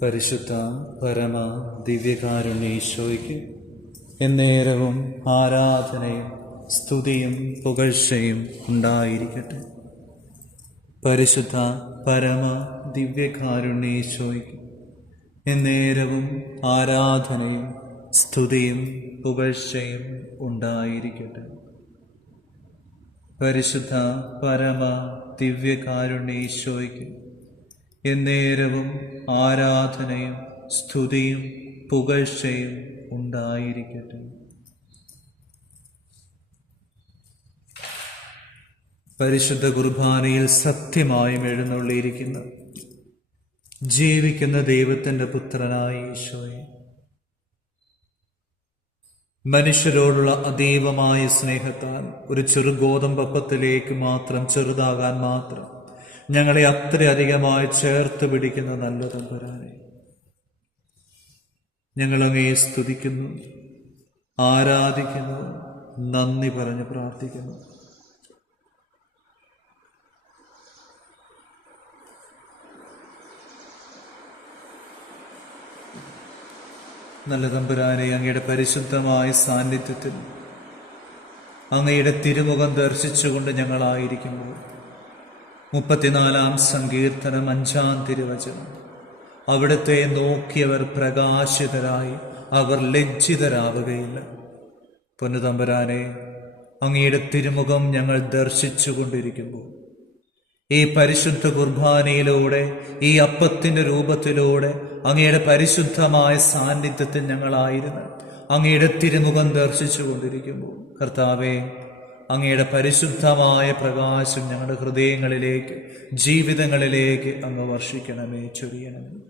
പരിശുദ്ധ പരമ ദിവ്യകാരുണ്യേശോയ്ക്ക് എന്നേരവും ആരാധനയും സ്തുതിയും പുകഴ്ചയും ഉണ്ടായിരിക്കട്ടെ. പരിശുദ്ധ പരമ ദിവ്യകാരുണ്യേശോയ്ക്ക് എന്നേരവും ആരാധനയും സ്തുതിയും പുകഴ്ചയും ഉണ്ടായിരിക്കട്ടെ. പരിശുദ്ധ പരമ ദിവ്യകാരുണ്യേശോയ്ക്ക് എന്നേരവും ആരാധനയും സ്തുതിയും പുകഴ്ചയും ഉണ്ടായിരിക്കട്ടെ. പരിശുദ്ധ കുർബാനയിൽ സത്യമായും എഴുന്നള്ളിയിരിക്കുന്ന ജീവിക്കുന്ന ദൈവത്തിൻ്റെ പുത്രനായ ഈശോയെ, മനുഷ്യരോടുള്ള അതീവമായ സ്നേഹത്താൽ ഒരു ചെറുഗോതമ്പപ്പത്തിലേക്ക് മാത്രം ചെറുതാകാൻ മാത്രം ഞങ്ങളെ അത്രയധികമായി ചേർത്ത് പിടിക്കുന്ന നല്ല തമ്പുരാനെ, ഞങ്ങളങ്ങയെ സ്തുതിക്കുന്നു, ആരാധിക്കുന്നു, നന്ദി പറഞ്ഞ് പ്രാർത്ഥിക്കുന്നു. നല്ല തമ്പുരാനെ, അങ്ങയുടെ പരിശുദ്ധമായ സാന്നിധ്യത്തിൽ അങ്ങയുടെ തിരുമുഖം ദർശിച്ചുകൊണ്ട് ഞങ്ങളായിരിക്കുമ്പോൾ 34-ാം സങ്കീർത്തനം 5-ാം തിരുവചനം, അവിടുത്തെ നോക്കിയവർ പ്രകാശിതരായി, അവർ ലജ്ജിതരാവുകയില്ല. പൊന്നുതമ്പുരാനെ, അങ്ങയുടെ തിരുമുഖം ഞങ്ങൾ ദർശിച്ചു കൊണ്ടിരിക്കുമ്പോൾ ഈ പരിശുദ്ധ കുർബാനയിലൂടെ, ഈ അപ്പത്തിന്റെ രൂപത്തിലൂടെ അങ്ങയുടെ പരിശുദ്ധമായ സാന്നിധ്യത്തിൽ ഞങ്ങളായിരുന്നു അങ്ങയുടെ തിരുമുഖം ദർശിച്ചു കൊണ്ടിരിക്കുമ്പോൾ, കർത്താവേ, അങ്ങയുടെ പരിശുദ്ധമായ പ്രകാശം ഞങ്ങളുടെ ഹൃദയങ്ങളിലേക്ക്, ജീവിതങ്ങളിലേക്ക് അങ്ങ് വർഷിക്കണമേ, ചൊരിയണമേ.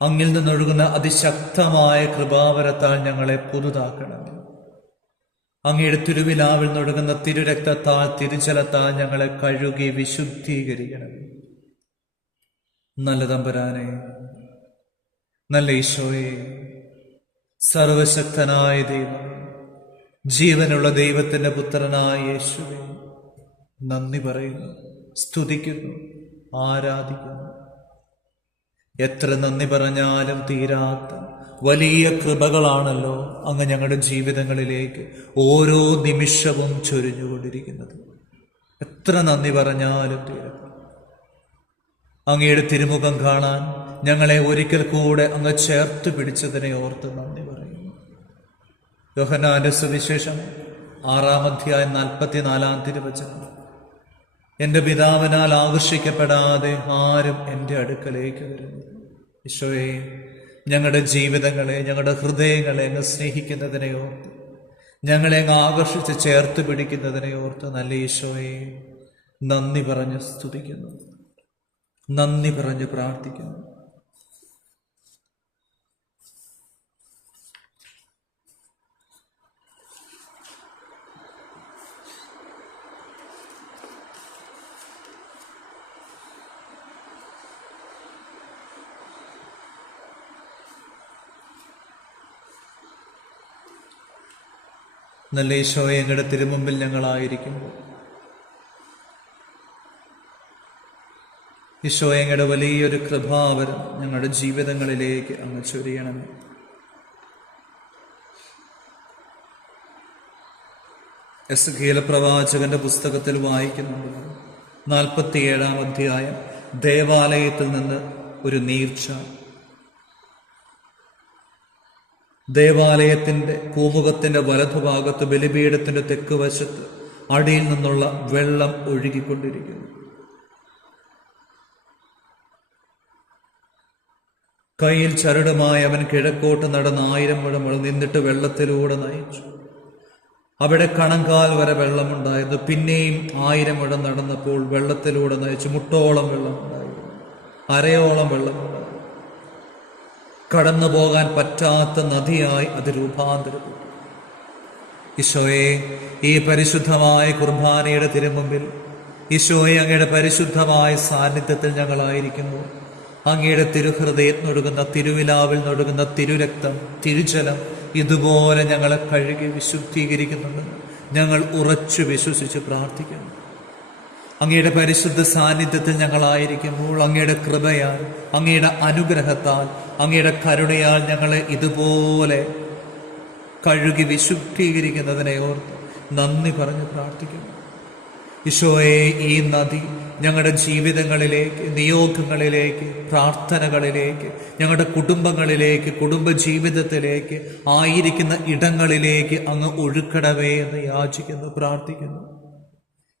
അങ്ങിൽ നിന്നൊഴുകുന്ന അതിശക്തമായ കൃപാവരത്താൽ ഞങ്ങളെ പുതുതാക്കണമേ. അങ്ങയുടെ തിരുവിലാവിൽ നിന്നൊഴുകുന്ന തിരുരക്തത്താൽ, തിരുജലത്താൽ ഞങ്ങളെ കഴുകി വിശുദ്ധീകരിക്കണമേ. നല്ല തമ്പുരാനെ, നല്ല ഈശോയെ, സർവശക്തനായ ദൈവം, ജീവനുള്ള ദൈവത്തിന്റെ പുത്രനായ യേശുവേ, നന്ദി പറയുന്നു, സ്തുതിക്കുന്നു, ആരാധിക്കുന്നു. എത്ര നന്ദി പറഞ്ഞാലും തീരാത്ത വലിയ കൃപകളാണല്ലോ അങ്ങ് ഞങ്ങളുടെ ജീവിതങ്ങളിലേക്ക് ഓരോ നിമിഷവും ചൊരിഞ്ഞുകൊണ്ടിരിക്കുന്നത്. എത്ര നന്ദി പറഞ്ഞാലും തീരാത്ത അങ്ങയുടെ തിരുമുഖം കാണാൻ ഞങ്ങളെ ഒരിക്കൽ കൂടെ അങ്ങ് ചേർത്ത് പിടിച്ചതിനെ ഓർത്ത് നന്ദി പറയുന്നു. യോഹന്നാന്റെ സുവിശേഷം 6-ാം അധ്യായം 44-ാം തിരുവചനം, എന്റെ പിതാവിനാൽ ആകർഷിക്കപ്പെടാതെ ആരും എൻ്റെ അടുക്കലേക്ക് വരുന്നു. ഈശോയെ, ഞങ്ങളുടെ ജീവിതങ്ങളെ, ഞങ്ങളുടെ ഹൃദയങ്ങളെ അങ്ങ് സ്നേഹിക്കുന്നതിനെ ഓർത്ത്, ഞങ്ങളെ അങ്ങ് ആകർഷിച്ച് ചേർത്ത് പിടിക്കുന്നതിനെ ഓർത്ത് നല്ല ഈശോയെ, നന്ദി പറഞ്ഞ് സ്തുതിക്കുന്നു, നന്ദി പറഞ്ഞ് പ്രാർത്ഥിക്കുന്നു. നല്ല ഈശോയെ, ഞങ്ങളുടെ തിരുമുമ്പിൽ ഞങ്ങളായിരിക്കുമ്പോൾ ഈശോയെ, ഞങ്ങളുടെ വലിയൊരു കൃപാവരം ഞങ്ങളുടെ ജീവിതങ്ങളിലേക്ക് അങ്ങ് ചൊരിയണമേ. എസ്കേൽ പ്രവാചകന്റെ പുസ്തകത്തിൽ വായിക്കുന്നുണ്ട്, 47-ാം അധ്യായം, ദേവാലയത്തിൽ നിന്ന് ഒരു നീർച്ച. ദേവാലയത്തിന്റെ പൂമുഖത്തിന്റെ വലതുഭാഗത്ത് ബലിപീഠത്തിന്റെ തെക്ക് വശത്ത് അടിയിൽ നിന്നുള്ള വെള്ളം ഒഴുകിക്കൊണ്ടിരിക്കുന്നു. കയ്യിൽ ചരടുമായി അവൻ കിഴക്കോട്ട് നടന്ന് 1000 മുഴം നിന്നിട്ട് വെള്ളത്തിലൂടെ നയിച്ചു. അവിടെ കണങ്കാൽ വരെ വെള്ളമുണ്ടായിരുന്നു. പിന്നെയും 1000 മുഴം നടന്നപ്പോൾ വെള്ളത്തിലൂടെ നയിച്ചു. മുട്ടോളം വെള്ളമുണ്ടായിരുന്നു, അരയോളം വെള്ളമുണ്ടായിരുന്നു. കടന്നു പോകാൻ പറ്റാത്ത നദിയായി അത് രൂപാന്തരപ്പെട്ടു. ഈശോയെ, ഈ പരിശുദ്ധമായ കുർബാനയുടെ തിരുമുമ്പിൽ ഈശോയെ, അങ്ങയുടെ പരിശുദ്ധമായ സാന്നിധ്യത്തിൽ ഞങ്ങളായിരിക്കുന്നു. അങ്ങയുടെ തിരുഹൃദയത്തിനൊഴുകുന്ന, തിരുവിലാവിൽ നിന്നൊഴുകുന്ന തിരുരക്തം, തിരുജലം ഇതുപോലെ ഞങ്ങളെ കഴുകി വിശുദ്ധീകരിക്കുന്നുണ്ടെന്ന് ഞങ്ങൾ ഉറച്ചു വിശ്വസിച്ച് പ്രാർത്ഥിക്കുന്നു. അങ്ങയുടെ പരിശുദ്ധ സാന്നിധ്യത്തിൽ ഞങ്ങളായിരിക്കുമ്പോൾ അങ്ങയുടെ കൃപയാൽ, അങ്ങയുടെ അനുഗ്രഹത്താൽ, അങ്ങയുടെ കരുണയാൽ ഞങ്ങളെ ഇതുപോലെ കഴുകി വിശുദ്ധീകരിക്കുന്നതിനെ ഓർത്ത് നന്ദി പറഞ്ഞ് പ്രാർത്ഥിക്കുന്നു. ഈശോയെ, ഈ നദി ഞങ്ങളുടെ ജീവിതങ്ങളിലേക്ക്, നിയോഗങ്ങളിലേക്ക്, പ്രാർത്ഥനകളിലേക്ക്, ഞങ്ങളുടെ കുടുംബങ്ങളിലേക്ക്, കുടുംബജീവിതത്തിലേക്ക്, ആയിരിക്കുന്ന ഇടങ്ങളിലേക്ക് അങ്ങ് ഒഴുക്കണമേ എന്ന് യാചിക്കുന്നു, പ്രാർത്ഥിക്കുന്നു.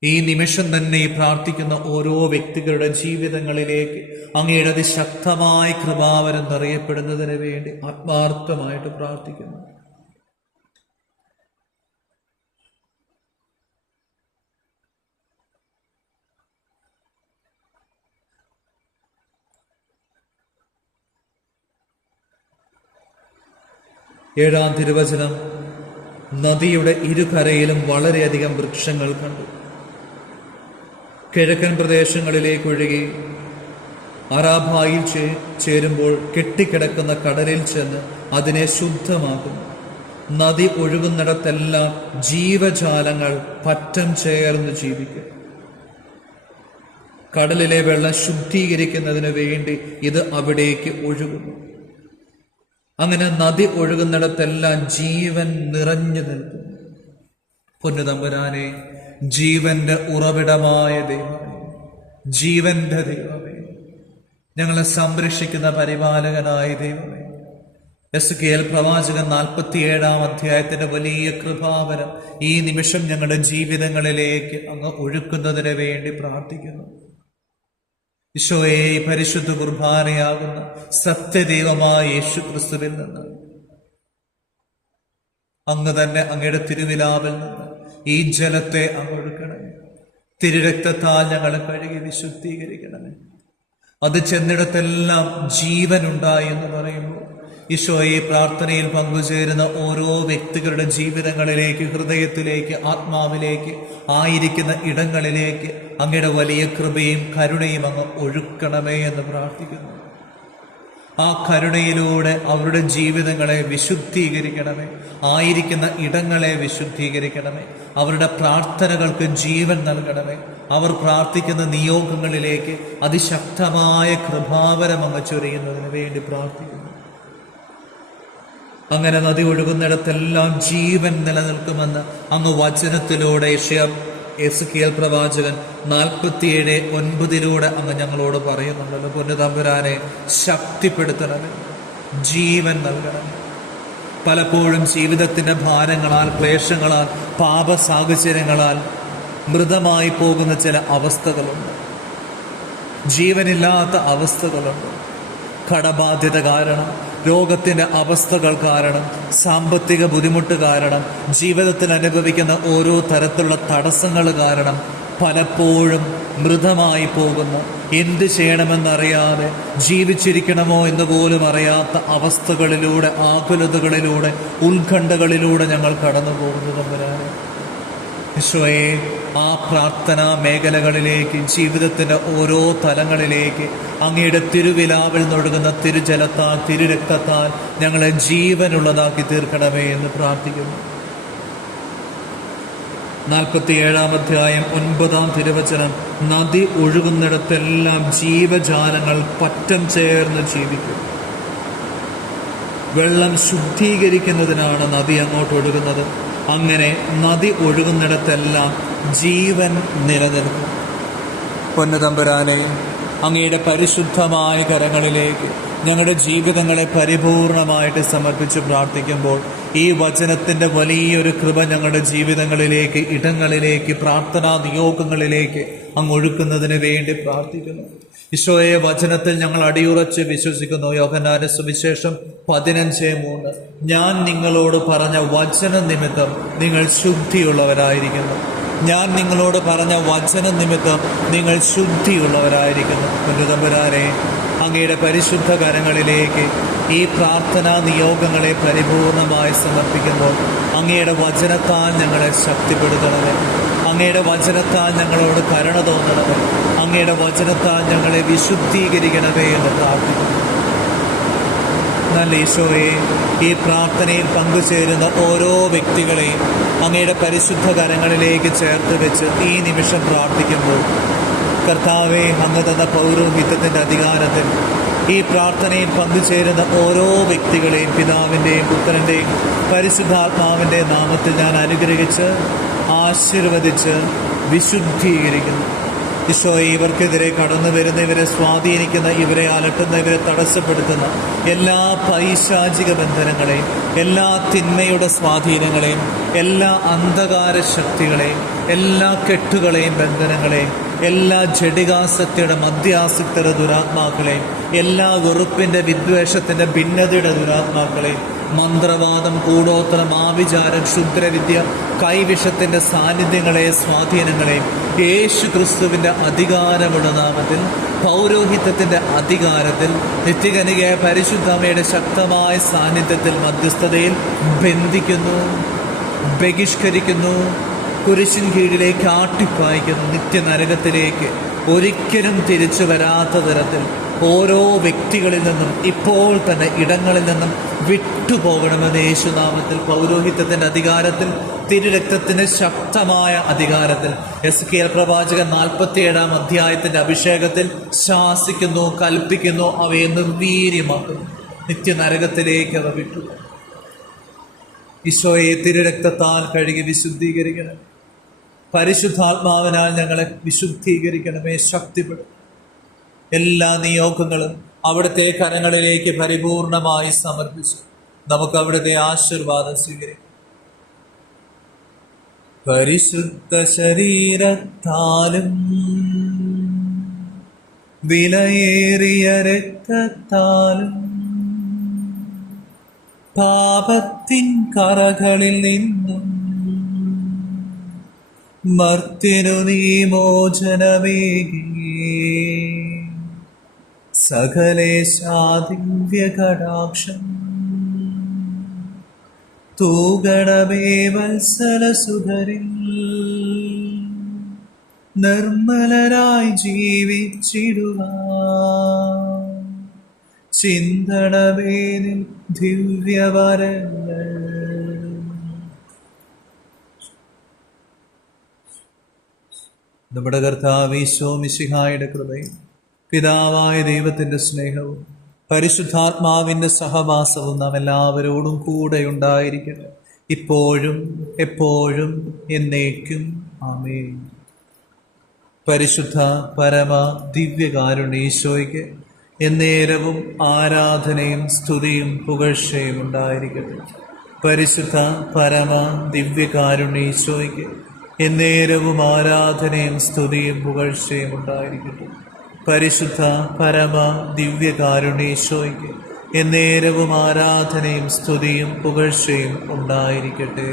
ഈ നിമിഷം തന്നെ ഈ പ്രാർത്ഥിക്കുന്ന ഓരോ വ്യക്തികളുടെ ജീവിതങ്ങളിലേക്ക് അങ്ങയുടെ അതിശക്തമായ കൃപാവരം നിറയപ്പെടുന്നതിന് വേണ്ടി ആത്മാർത്ഥമായിട്ട് പ്രാർത്ഥിക്കുന്നു. ഏഴാം തിരുവചനം, നദിയുടെ ഇരുകരയിലും വളരെയധികം വൃക്ഷങ്ങൾ കണ്ടു. കിഴക്കൻ പ്രദേശങ്ങളിലേക്ക് ഒഴുകി അറാബായിൽ ചേരുമ്പോൾ കെട്ടിക്കിടക്കുന്ന കടലിൽ ചെന്ന് അതിനെ ശുദ്ധമാക്കുന്നു. നദി ഒഴുകുന്നിടത്തെല്ലാം ജീവജാലങ്ങൾ പറ്റം ചേർന്ന് ജീവിക്കും. കടലിലെ വെള്ളം ശുദ്ധീകരിക്കുന്നതിന് വേണ്ടി ഇത് അവിടേക്ക് ഒഴുകുന്നു. അങ്ങനെ നദി ഒഴുകുന്നിടത്തെല്ലാം ജീവൻ നിറഞ്ഞു നിൽക്കുന്നു. പൊന്നുതമ്പുരാനെ, ജീവന്റെ ഉറവിടമായ ദൈവമേ, ജീവന്റെ ദൈവമേ, ഞങ്ങളെ സംരക്ഷിക്കുന്ന പരിപാലകനായ ദൈവമേ, എസ്കേൽ പ്രവാചകൻ 47-ാം അധ്യായത്തിന്റെ വലിയ കൃപാവരം ഈ നിമിഷം ഞങ്ങളുടെ ജീവിതങ്ങളിലേക്ക് അങ്ങ് ഒഴുക്കുന്നതിന് വേണ്ടി പ്രാർത്ഥിക്കുന്നു. ഈശോയെ, പരിശുദ്ധ കുർബാനയാകുന്ന സത്യദൈവമായ യേശു ക്രിസ്തുവിൽ നിന്ന് അങ്ങ് തന്നെ അങ്ങയുടെ തിരുവിലാവിൽ നിന്ന് ഈ ജലത്തെ അങ്ങ് ഒഴുക്കണമേ. തിരുരക്തത്താൽ ഞങ്ങളെ കഴുകി വിശുദ്ധീകരിക്കണമേ. അത് ചെന്നിടത്തെല്ലാം ജീവനുണ്ടായി എന്ന് പറയുമ്പോൾ ഈശോയെ, പ്രാർത്ഥനയിൽ പങ്കുചേരുന്ന ഓരോ വ്യക്തികളുടെ ജീവിതങ്ങളിലേക്ക്, ഹൃദയത്തിലേക്ക്, ആത്മാവിലേക്ക്, ആയിരിക്കുന്ന ഇടങ്ങളിലേക്ക് അങ്ങയുടെ വലിയ കൃപയും കരുണയും അങ്ങ് ഒഴുക്കണമേ എന്ന് പ്രാർത്ഥിക്കുന്നു. ആ കരുണയിലൂടെ അവരുടെ ജീവിതങ്ങളെ വിശുദ്ധീകരിക്കണമേ. ആയിരിക്കുന്ന ഇടങ്ങളെ വിശുദ്ധീകരിക്കണമേ. അവരുടെ പ്രാർത്ഥനകൾക്ക് ജീവൻ നൽകണമേ. അവർ പ്രാർത്ഥിക്കുന്ന നിയോഗങ്ങളിലേക്ക് അതിശക്തമായ കൃപാവരം അങ്ങ് ചൊരിയുന്നതിന് വേണ്ടി പ്രാർത്ഥിക്കുന്നു. അങ്ങനെ നദി ഒഴുകുന്നിടത്തെല്ലാം ജീവൻ നിലനിൽക്കുമെന്ന് അങ്ങ് വചനത്തിലൂടെ എസ്കേൽ പ്രവാചകൻ 47:9 അങ്ങ് ഞങ്ങളോട് പറയുന്നുണ്ടല്ലോ. പൊന്നുതമ്പുരാനെ, ശക്തിപ്പെടുത്തണമേ, ജീവൻ നൽകണം. പലപ്പോഴും ജീവിതത്തിന്റെ ഭാരങ്ങളാൽ, ക്ലേശങ്ങളാൽ, പാപ സാഹചര്യങ്ങളാൽ മൃതമായി പോകുന്ന ചില അവസ്ഥകളുണ്ട്. ജീവനില്ലാത്ത അവസ്ഥകളുണ്ട്. കടബാധ്യത കാരണം, രോഗത്തിന്റെ അവസ്ഥകൾ കാരണം, സാമ്പത്തിക ബുദ്ധിമുട്ട് കാരണം, ജീവിതത്തിൽ അനുഭവിക്കുന്ന ഓരോ തരത്തിലുള്ള തടസ്സങ്ങൾ കാരണം പലപ്പോഴും മൃതമായി പോകുന്ന, എന്ത് ചെയ്യണമെന്നറിയാതെ, ജീവിച്ചിരിക്കണമോ എന്ന് പോലും അറിയാത്ത അവസ്ഥകളിലൂടെ, ആകുലതകളിലൂടെ, ഉത്കണ്ഠകളിലൂടെ ഞങ്ങൾ കടന്നു പോകുന്നവരാണ്. ഈശോയെ, ആ പ്രാർത്ഥനാ മേഖലകളിലേക്ക്, ജീവിതത്തിന്റെ ഓരോ തലങ്ങളിലേക്ക് അങ്ങയുടെ തിരുവിലാവിൽ നിന്നൊഴുകുന്ന തിരുജലത്താൽ, തിരുരക്തത്താൽ ഞങ്ങളെ ജീവനുള്ളതാക്കി തീർക്കണമേ എന്ന് പ്രാർത്ഥിക്കുന്നു. 47-ാം അധ്യായം 9-ാം തിരുവചനം, നദി ഒഴുകുന്നിടത്തെല്ലാം ജീവജാലങ്ങൾ പറ്റം ചേർന്ന് ജീവിക്കും. വെള്ളം ശുദ്ധീകരിക്കുന്നതിനാണ് നദി അങ്ങോട്ട് ഒഴുകുന്നത്. അങ്ങനെ നദി ഒഴുകുന്നിടത്തെല്ലാം ജീവൻ നിലനിൽക്കും. പൊന്നുതമ്പുരാനെ, അങ്ങയുടെ പരിശുദ്ധമായ കരങ്ങളിലേക്ക് ഞങ്ങളുടെ ജീവിതങ്ങളെ പരിപൂർണമായിട്ട് സമർപ്പിച്ച് പ്രാർത്ഥിക്കുമ്പോൾ ഈ വചനത്തിന്റെ വലിയൊരു കൃപ ഞങ്ങളുടെ ജീവിതങ്ങളിലേക്ക്, ഇടങ്ങളിലേക്ക്, പ്രാർത്ഥനാ നിയോഗങ്ങളിലേക്ക് അങ്ങ് ഒഴുക്കുന്നതിന് വേണ്ടി പ്രാർത്ഥിക്കുന്നു. ഈശോയെ, വചനത്തിൽ ഞങ്ങൾ അടിയുറച്ച് വിശ്വസിക്കുന്നു. യോഹന്നാന്റെ സുവിശേഷം 15:3, ഞാൻ നിങ്ങളോട് പറഞ്ഞ വചന നിമിത്തം നിങ്ങൾ ശുദ്ധിയുള്ളവരായിരിക്കുന്നു. ഞാൻ നിങ്ങളോട് പറഞ്ഞ വചന നിമിത്തം നിങ്ങൾ ശുദ്ധിയുള്ളവരായിരിക്കുന്നു. പൊന്നുതമ്പുരാനെ, അങ്ങയുടെ പരിശുദ്ധ കരങ്ങളിലേക്ക് ഈ പ്രാർത്ഥനാ നിയോഗങ്ങളെ പരിപൂർണമായി സമർപ്പിക്കുമ്പോൾ അങ്ങയുടെ വചനത്താൽ ഞങ്ങളെ ശക്തിപ്പെടുത്തണമേ. അങ്ങയുടെ വചനത്താൽ ഞങ്ങളോട് കരുണ തോന്നണമേ. അങ്ങയുടെ വചനത്താൽ ഞങ്ങളെ വിശുദ്ധീകരിക്കണമേ എന്ന് പ്രാർത്ഥിക്കുന്നു. നല്ല ഈശോയെ, ഈ പ്രാർത്ഥനയിൽ പങ്കുചേരുന്ന ഓരോ വ്യക്തികളെയും അങ്ങയുടെ പരിശുദ്ധ കരങ്ങളിലേക്ക് ചേർത്ത് വെച്ച് ഈ നിമിഷം പ്രാർത്ഥിക്കുമ്പോൾ കർത്താവെ, അങ്ങ് തന്ന പൗരോഹിത്യത്തിൻ്റെ അധികാരത്തിൽ ഈ പ്രാർത്ഥനയിൽ പങ്കുചേരുന്ന ഓരോ വ്യക്തികളെയും പിതാവിൻ്റെയും പുത്രൻ്റെയും പരിശുദ്ധാത്മാവിൻ്റെയും നാമത്തിൽ ഞാൻ അനുഗ്രഹിച്ച് ആശീർവദിച്ച് വിശുദ്ധീകരിക്കുന്നു. ഈശോയെ, ഇവർക്കെതിരെ കടന്നു വരുന്ന, ഇവരെ സ്വാധീനിക്കുന്ന, ഇവരെ അലട്ടുന്ന, ഇവരെ തടസ്സപ്പെടുത്തുന്ന എല്ലാ പൈശാചിക ബന്ധനങ്ങളെയും, എല്ലാ തിന്മയുടെ സ്വാധീനങ്ങളെയും, എല്ലാ അന്ധകാര ശക്തികളെയും, എല്ലാ കെട്ടുകളെയും ബന്ധനങ്ങളെയും, എല്ലാ ജഡികാസക്തിയുടെ മദ്യാസക്തിയുടെ ദുരാത്മാക്കളെയും, എല്ലാ വെറുപ്പിൻ്റെ വിദ്വേഷത്തിൻ്റെ ഭിന്നതയുടെ ദുരാത്മാക്കളെയും, മന്ത്രവാദം, കൂടോത്രം, ആഭിചാരം, ക്ഷുദ്രവിദ്യ, കൈവിഷത്തിൻ്റെ സാന്നിധ്യങ്ങളെ, സ്വാധീനങ്ങളെയും യേശു ക്രിസ്തുവിൻ്റെ അധികാരമുള്ള നാമത്തിൽ, പൗരോഹിത്യത്തിൻ്റെ അധികാരത്തിൽ, നിത്യകനികയായ പരിശുദ്ധമ്മയുടെ ശക്തമായ സാന്നിധ്യത്തിൽ, മധ്യസ്ഥതയിൽ ബന്ധിക്കുന്നു, ബഹിഷ്കരിക്കുന്നു, കുരിശിൻ കീഴിലേക്ക് ആട്ടിപ്പായിക്കുന്നു. നിത്യനരകത്തിലേക്ക് ഒരിക്കലും തിരിച്ചു വരാത്ത തരത്തിൽ ഓരോ വ്യക്തികളിൽ നിന്നും ഇപ്പോൾ തന്നെ ഇടങ്ങളിൽ നിന്നും വിട്ടുപോകണമെന്ന് യേശുനാമത്തിൽ, പൗരോഹിത്യത്തിൻ്റെ അധികാരത്തിൽ, തിരുരക്തത്തിൻ്റെ ശക്തമായ അധികാരത്തിൽ, എസ്കേൽ പ്രവാചകൻ 47-ാം അധ്യായത്തിൻ്റെ അഭിഷേകത്തിൽ ശാസിക്കുന്നു, കൽപ്പിക്കുന്നു, അവയെ നിർവീര്യമാക്കുന്നു. നിത്യനരകത്തിലേക്ക് അവ വിട്ടു. ഈശോയെ, തിരുരക്തത്താൽ കഴുകി വിശുദ്ധീകരിക്കണം. പരിശുദ്ധാത്മാവിനാൽ ഞങ്ങളെ വിശുദ്ധീകരിക്കണമേ, ശക്തിപ്പെടും. എല്ലാ നിയോഗങ്ങളും അവിടുത്തെ കരങ്ങളിലേക്ക് പരിപൂർണമായി സമർപ്പിച്ചു നമുക്ക് അവിടുത്തെ ആശീർവാദം സ്വീകരിക്കാം. പരിശുദ്ധ ശരീരത്താലും വിലയേറിയ രക്തത്താലും പാപത്തിൻ കറകളിൽ നിന്നും മർത്യനു നീ മോചനമേകി സകലേശാദിവ്യ കടാക്ഷം തൂഗണമേ വത്സലസുധരിൽ. നിർമ്മലരായി ജീവിച്ചിടുവാൻ ചിന്തണമേ നിൻ ദിവ്യവരങ്ങൾ. നമ്മുടെ കർത്താവ് ഈശോ മിശിഹായുടെ കൃപയും പിതാവായ ദൈവത്തിൻ്റെ സ്നേഹവും പരിശുദ്ധാത്മാവിൻ്റെ സഹവാസവും നാം എല്ലാവരോടും കൂടെ ഉണ്ടായിരിക്കട്ടെ, ഇപ്പോഴും എപ്പോഴും എന്നേക്കും. ആമേൻ. പരിശുദ്ധ പരമ ദിവ്യകാരുണ്യ ഈശോയ്ക്ക് എന്നേരവും ആരാധനയും സ്തുതിയും പുകഴ്ചയും ഉണ്ടായിരിക്കട്ടെ. പരിശുദ്ധ പരമ ദിവ്യകാരുണ്യ ഈശോയ്ക്ക് എന്നേരവും ആരാധനയും സ്തുതിയും പുകഴ്ചയും ഉണ്ടായിരിക്കട്ടെ. പരിശുദ്ധ പരമ ദിവ്യകാരുണ്യ ഈശോയ്ക്ക് എന്നേരവും ആരാധനയും സ്തുതിയും പുകഴ്ചയും ഉണ്ടായിരിക്കട്ടെ.